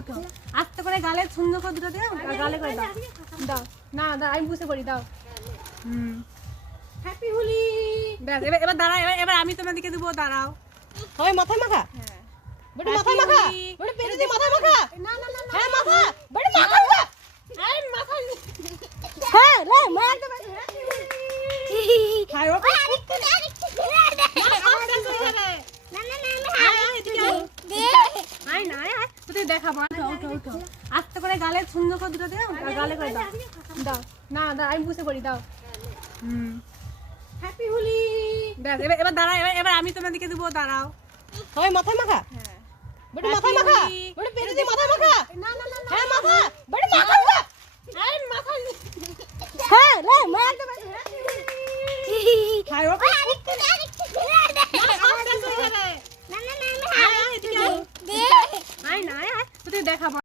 উঠো আস্তে করে গালে সুন্দর করে দুটো দাও, গালে করে দাও। দাও না দাও, আমি বুঝতে পারি, দাও। হ্যাপি হোলি। ব্যাস, এবার দাঁড়াও, এবার আমি তোমাদেরকে দেবো, দাঁড়াও। সবাই মাথায় মাখা। হ্যাঁ, বেটা মাথায় মাখা। বেটা পেটে দিয়ে মাথায় মাখা। না না না, হ্যাঁ মাখা। বেটা মাথায় মাখা। আরে মাথা হ্যাঁ লে মার দে। খাই ওকে আয় না, আয় তুই দেখাবো। উঠো উঠো আস্তে করে গালে সুন্দর করে দুটো দাও, গালে করে দাও। দাও না দাও, আমি বুঝতে পারি, দাও। হ্যাপি হোলি। ব্যাস, এবার দাঁড়াও, এবার আমি তোমাদেরকে দেবো, দাঁড়াও। সবাই মাথায় মাখা। হ্যাঁ, বেটা মাথায় মাখা। বেটা পেটে দিয়ে মাথায় মাখা। না না না, হ্যাঁ মাখা। বেটা মাথায় মাখা। আরে মাথা হ্যাঁ লে মার দে। খাই ওকে আয় না, আয় তুই দেখাবো।